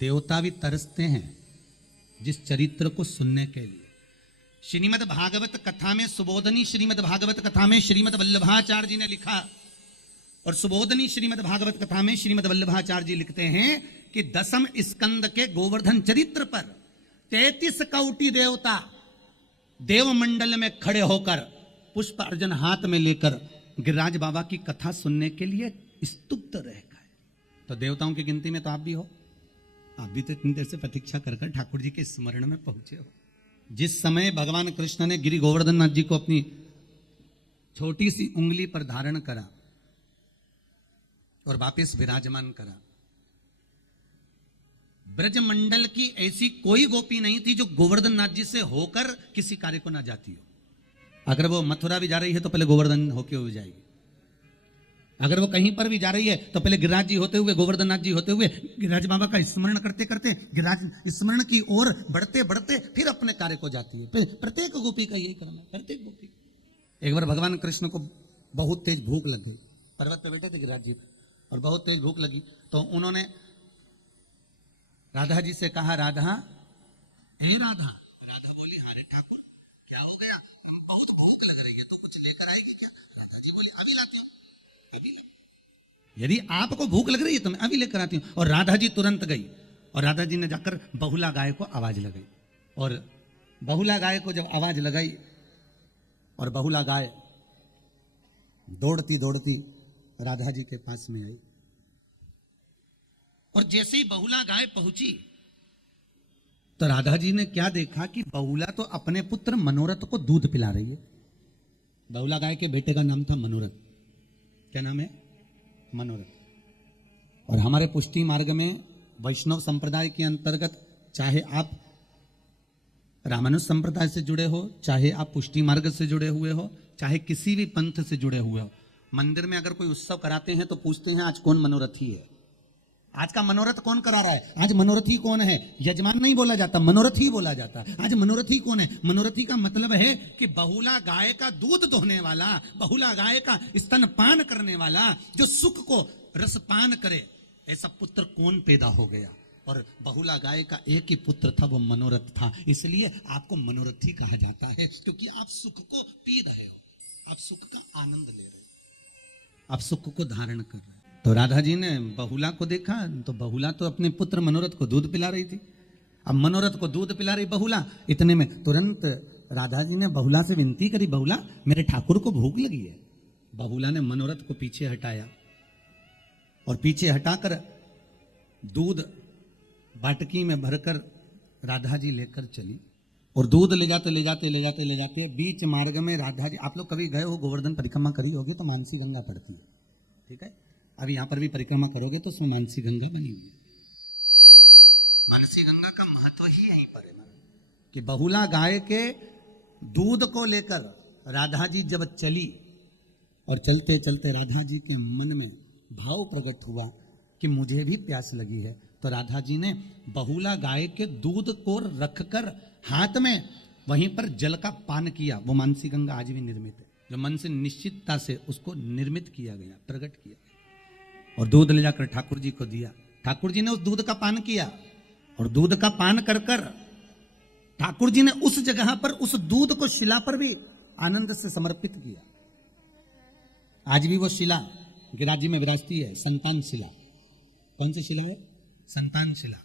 देवता भी तरसते हैं जिस चरित्र को सुनने के लिए। श्रीमद् भागवत कथा में, सुबोधनी श्रीमद् भागवत कथा में श्रीमद् वल्लभाचार्य जी ने लिखा, और सुबोधनी श्रीमद् भागवत कथा में श्रीमद् वल्लभाचार्य जी लिखते हैं कि 10वें स्कंद के गोवर्धन चरित्र पर 33 कौटि देवता देवमंडल में खड़े होकर पुष्प अर्जन हाथ में लेकर गिरिराज बाबा की कथा सुनने के लिए स्तुप्त रह गए। तो देवताओं की गिनती में तो आप भी हो, आप भी तो इतनी देर से प्रतीक्षा कर कर ठाकुर जी के स्मरण में पहुंचे हो। जिस समय भगवान कृष्ण ने गिरि गोवर्धन नाथ जी को अपनी छोटी सी उंगली पर धारण करा और वापस विराजमान करा, ब्रजमंडल की ऐसी कोई गोपी नहीं थी जो गोवर्धन नाथ जी से होकर किसी कार्य को ना जाती हो। अगर वो मथुरा भी जा रही है तो पहले गोवर्धन होके हुए जाएगी, अगर वो कहीं पर भी जा रही है तो पहले गिरिराज जी होते हुए, गोवर्धन नाथ जी होते हुए, गिरिराज बाबा का स्मरण करते करते, गिरिराज स्मरण की ओर बढ़ते बढ़ते फिर अपने कार्य को जाती है। प्रत्येक गोपी का यही क्रम है, प्रत्येक गोपी। एक बार भगवान कृष्ण को बहुत तेज भूख लग गई, पर्वत पे बैठे थे गिरिराज जी और बहुत तेज भूख लगी, तो उन्होंने राधा जी से कहा, राधा, ए राधा। राधा बोली, हाँ रे ठाकुर, क्या हो गया? बहुत भूख लग रही है, तो कुछ लेकर आएगी क्या? राधा जी बोली, अभी लाती हूँ, अभी ला। यदि आपको भूख लग रही है तो मैं अभी लेकर आती हूँ। और राधा जी तुरंत गई और राधा जी ने जाकर बहुला गाय को आवाज लगाई, और बहुला गाय को जब आवाज लगाई और बहुला गाय दौड़ती दौड़ती राधा जी के पास में आई, और जैसे ही बहुला गाय पहुंची तो राधा जी ने क्या देखा कि बहुला तो अपने पुत्र मनोरथ को दूध पिला रही है। बहुला गाय के बेटे का नाम था मनोरथ। क्या नाम है? मनोरथ। और हमारे पुष्टि मार्ग में वैष्णव संप्रदाय के अंतर्गत, चाहे आप रामानुज संप्रदाय से जुड़े हो, चाहे आप पुष्टि मार्ग से जुड़े हुए हो, चाहे किसी भी पंथ से जुड़े हुए हो, मंदिर में अगर कोई उत्सव कराते हैं तो पूछते हैं आज कौन मनोरथी है, आज का मनोरथ कौन करा रहा है, आज मनोरथी कौन है। यजमान नहीं बोला जाता, मनोरथी बोला जाता है। आज मनोरथी कौन है? मनोरथी का मतलब है कि बहुला गाय का दूध दोहने वाला, बहुला गाय का स्तनपान करने वाला, जो सुख को रसपान करे, ऐसा पुत्र कौन पैदा हो गया। और बहुला गाय का एक ही पुत्र था, वो मनोरथ था। इसलिए आपको मनोरथी कहा जाता है, क्योंकि आप सुख को पी रहे हो, आप सुख का आनंद ले रहे हो, आप सुख को धारण कर रहे हो। तो राधा जी ने बहुला को देखा तो बहुला तो अपने पुत्र मनोरथ को दूध पिला रही थी। अब मनोरथ को दूध पिला रही बहुला, इतने में तुरंत राधा जी ने बहुला से विनती करी, बहुला मेरे ठाकुर को भूख लगी है। बहुला ने मनोरथ को पीछे हटाया और पीछे हटाकर दूध बाटकी में भरकर राधा जी लेकर चली, और दूध ले जाते ले जाते ले जाते ले जाते बीच मार्ग में राधा जी, आप लोग कभी गए हो, गोवर्धन परिक्रमा करी होगी तो मानसी गंगा पड़ती है, ठीक है। अब यहाँ पर भी परिक्रमा करोगे तो उसमें मानसी गंगा बनी हुई है। मानसी गंगा का महत्व ही यहीं पर है कि बहुला गाय के दूध को लेकर राधा जी जब चली, और चलते चलते राधा जी के मन में भाव प्रकट हुआ कि मुझे भी प्यास लगी है, तो राधा जी ने बहुला गाय के दूध को रखकर हाथ में वहीं पर जल का पान किया। वो मानसी गंगा आज भी निर्मित है, जो मन से निश्चितता से उसको निर्मित किया गया, प्रकट किया, और दूध ले जाकर ठाकुर जी को दिया। ठाकुर जी ने उस दूध का पान किया, और दूध का पान कर कर ठाकुर जी ने उस जगह पर उस दूध को शिला पर भी आनंद से समर्पित किया। आज भी वो शिला गिरिराज जी में विराजती है, संतान शिला। कौन सी शिला है? संतान शिला।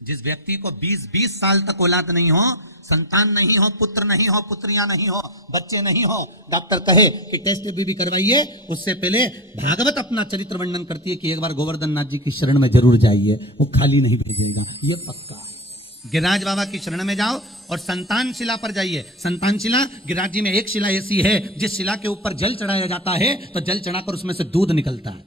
जिस व्यक्ति को 20-20 साल तक औलाद नहीं हो, संतान नहीं हो, पुत्र नहीं हो, पुत्रियां नहीं हो, बच्चे नहीं हो, डॉक्टर कहे कि टेस्ट भी करवाइए, उससे पहले भागवत अपना चरित्र वर्णन करती है कि एक बार गोवर्धन नाथ जी की शरण में जरूर जाइए, वो खाली नहीं भेजेगा, ये पक्का। गिरिराज बाबा की शरण में जाओ और संतान शिला पर जाइए। संतान शिला, गिरिराज जी में एक शिला ऐसी है जिस शिला के ऊपर जल चढ़ाया जाता है तो जल चढ़ाकर उसमें से दूध निकलता है।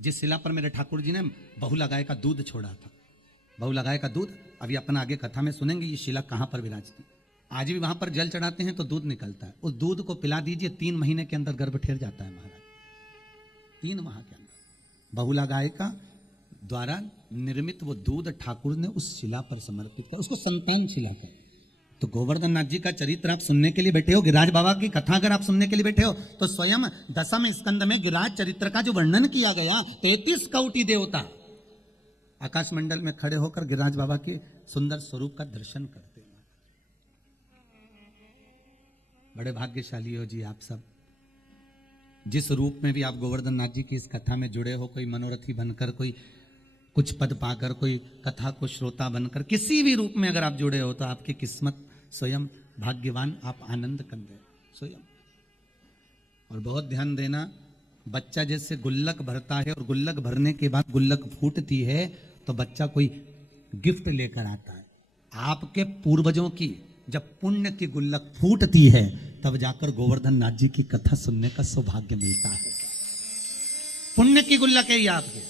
जिस शिला पर मेरे ठाकुर जी ने बहुला गाय का दूध छोड़ा था, बहुला गाय का दूध, अभी अपन आगे कथा में सुनेंगे ये शिला कहां पर विराजती। आज भी वहां पर जल चढ़ाते हैं तो दूध निकलता है, उस दूध को पिला दीजिए, 3 महीने के अंदर गर्भ ठहर जाता है महाराज। 3 माह के अंदर बहुला गाय का द्वारा निर्मित वो दूध ठाकुर ने उस शिला पर समर्पित कर, उसको संतान शिला कर। तो गोवर्धन नाथ जी का चरित्र आप सुनने के लिए बैठे हो, गिरिराज बाबा की कथा अगर आप सुनने के लिए बैठे हो, तो स्वयं 10वें स्कंद में गिरिराज चरित्र का जो वर्णन किया गया, 33 कौटि देवता, आकाश मंडल में खड़े होकर गिरिराज बाबा के सुंदर स्वरूप का दर्शन करते हैं। बड़े भाग्यशाली हो जी आप सब, जिस रूप में भी आप गोवर्धन नाथ जी की इस कथा में जुड़े हो, कोई मनोरथी बनकर, कोई कुछ पद पाकर, कोई कथा को श्रोता बनकर, किसी भी रूप में अगर आप जुड़े हो तो आपकी किस्मत स्वयं भाग्यवान, आप आनंद कंदे स्वयं। और बहुत ध्यान देना, बच्चा जैसे गुल्लक भरता है और गुल्लक भरने के बाद गुल्लक फूटती है तो बच्चा कोई गिफ्ट लेकर आता है। आपके पूर्वजों की जब पुण्य की गुल्लक फूटती है तब जाकर गोवर्धन नाथ जी की कथा सुनने का सौभाग्य मिलता है। पुण्य की गुल्लक है ये आपके,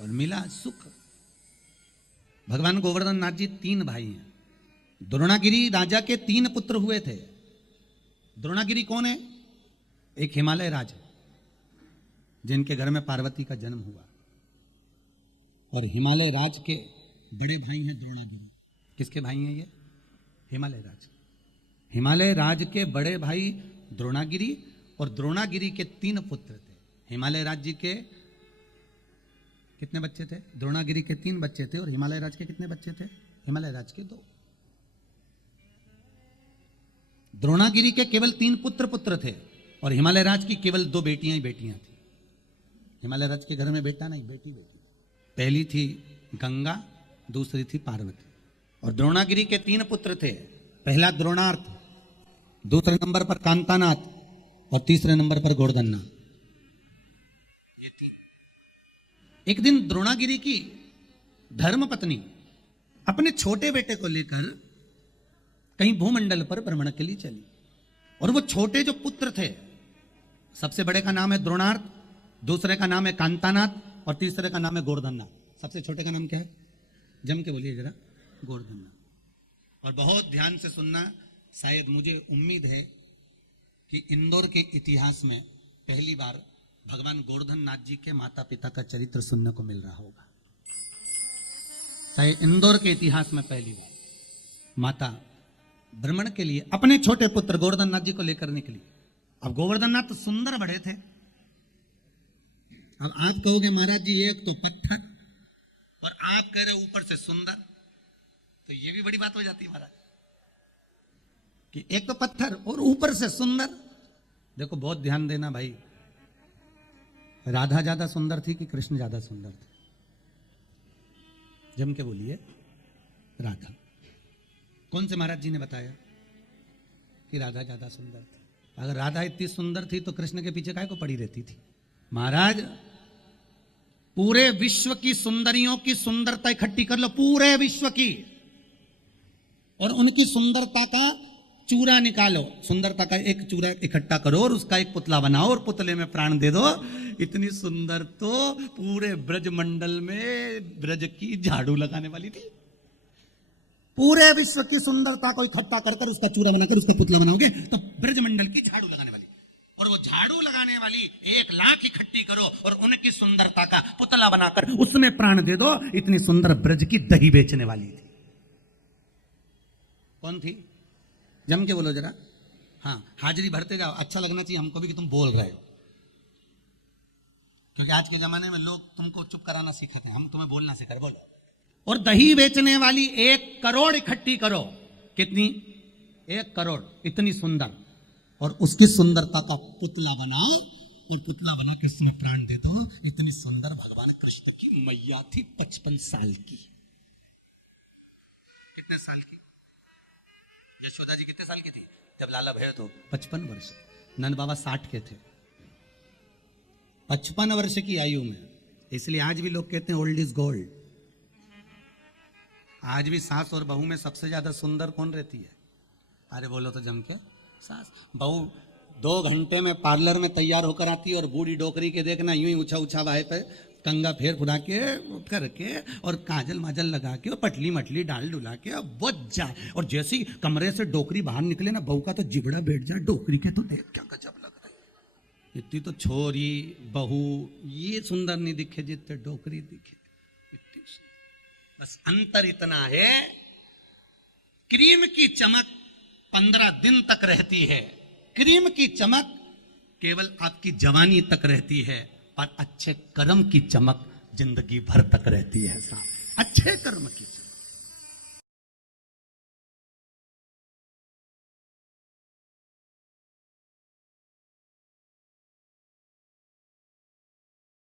और मिला सुख। भगवान गोवर्धन नाथ जी 3 भाई हैं। द्रोणागिरी राजा के 3 पुत्र हुए थे। द्रोणागिरी कौन है? एक हिमालय राज जिनके घर में पार्वती का जन्म हुआ, और हिमालय राज के बड़े भाई हैं द्रोणागिरी। किसके भाई हैं ये? हिमालय राज। हिमालय राज के बड़े भाई द्रोणागिरी, और द्रोणागिरी के 3 पुत्र थे। हिमालय राज जी के कितने बच्चे थे? द्रोणागिरी के 3 बच्चे थे, और हिमालय राज के कितने बच्चे थे? हिमालय राज के 2। द्रोणागिरी के केवल 3 पुत्र थे, और हिमालय राज की केवल 2 बेटियां ही बेटियां थी। हिमालय राज के घर में बेटा नहीं, बेटी बेटी। पहली थी गंगा, दूसरी थी पार्वती। और द्रोणागिरी के 3 पुत्र थे। पहला द्रोणार्थ, दूसरे नंबर पर कांतानाथ, और तीसरे नंबर पर गोवर्धननाथ। ये 3। एक दिन द्रोणागिरी की धर्मपत्नी अपने छोटे बेटे को लेकर कहीं भूमंडल पर भ्रमण के लिए चली, और वो छोटे जो पुत्र थे, सबसे बड़े का नाम है द्रोणार्थ, दूसरे का नाम है कांतानाथ, और तीसरे का नाम है गोवर्धननाथ। सबसे छोटे का नाम क्या है? जम के बोलिए जरा। गोवर्धननाथ। और बहुत ध्यान से सुनना, शायद मुझे उम्मीद है कि इंदौर के इतिहास में पहली बार भगवान गोवर्धन नाथ जी के माता पिता का चरित्र सुनने को मिल रहा होगा। शायद इंदौर के इतिहास में पहली बार माता भ्रमण के लिए अपने छोटे पुत्र गोवर्धन नाथ जी को लेकर निकली। अब गोवर्धन नाथ तो सुंदर बड़े थे। अब आप कहोगे महाराज जी एक तो पत्थर और आप कह रहे ऊपर से सुंदर, तो ये भी बड़ी बात हो जाती है महाराज कि एक तो पत्थर और ऊपर से सुंदर। देखो बहुत ध्यान देना भाई, राधा ज्यादा सुंदर थी कि कृष्ण ज्यादा सुंदर थे? जम के बोलिए। राधा। कौन से महाराज जी ने बताया कि राधा ज्यादा सुंदर थी? अगर राधा इतनी सुंदर थी तो कृष्ण के पीछे काहे को पड़ी रहती थी? महाराज पूरे विश्व की सुंदरियों की सुंदरता इकट्ठी कर लो, पूरे विश्व की, और उनकी सुंदरता का चूरा निकालो। सुंदरता का एक चूरा इकट्ठा करो और उसका एक पुतला बनाओ और पुतले में प्राण दे दो। इतनी सुंदर तो पूरे ब्रज मंडल में ब्रज की झाड़ू लगाने वाली थी। पूरे विश्व की सुंदरता को इकट्ठा कर उसका चूरा बनाकर उसका पुतला बनाओगे तो ब्रज मंडल की झाड़ू लगाने वाली, और वो झाड़ू लगाने वाली 1 लाख इकट्ठी करो और उनकी सुंदरता का पुतला बनाकर उसमें प्राण दे दो। इतनी सुंदर ब्रज की दही बेचने वाली थी। कौन थी? जम के बोलो जरा। हाँ, हाजिरी भरते जाओ, अच्छा लगना चाहिए हमको भी कि तुम बोल रहे हो, क्योंकि आज के जमाने में लोग तुमको चुप कराना सीखते हैं, हम तुम्हें बोलना सिखा रहे। बोलो। और दही बेचने वाली 1 करोड़ इकट्ठी करो। कितनी? 1 करोड़। इतनी सुंदर, और उसकी सुंदरता का पुतला बनाओ और पुतला बना के इसमें प्राण दे दो। इतनी सुंदर भगवान कृष्ण की मैया थी 55 साल की। कितने साल की? यशोदा जी कितने साल की थी जब लाला भैया? तो 55 वर्ष। नंद बाबा 60 के थे। 55 वर्ष की आयु में। इसलिए आज भी लोग कहते हैं ओल्ड इज गोल्ड। आज भी सास और बहू में सबसे ज्यादा सुंदर कौन रहती है? अरे बोलो तो जम के। सास। बहू 2 घंटे में पार्लर में तैयार होकर आती है, और बूढ़ी डोकरी के देखना यूं ही ऊंचा ऊंचा बाहे पे कंगा फेर फुरा के करके और काजल माजल लगा के और पटली मटली डाल डुला के अब बच जाए, और जैसे ही कमरे से डोकरी बाहर निकले ना, बहू का तो जिगड़ा बैठ जाए डोकरी के। तो देख क्या गजब लग रहा है। इतनी तो छोरी बहू ये सुंदर नहीं दिखे जितने डोकरी दिखे। बस अंतर इतना है, क्रीम की चमक 15 दिन तक रहती है। क्रीम की चमक केवल आपकी जवानी तक रहती है, पर अच्छे कर्म की चमक जिंदगी भर तक रहती है साहब। अच्छे कर्म कीजिए।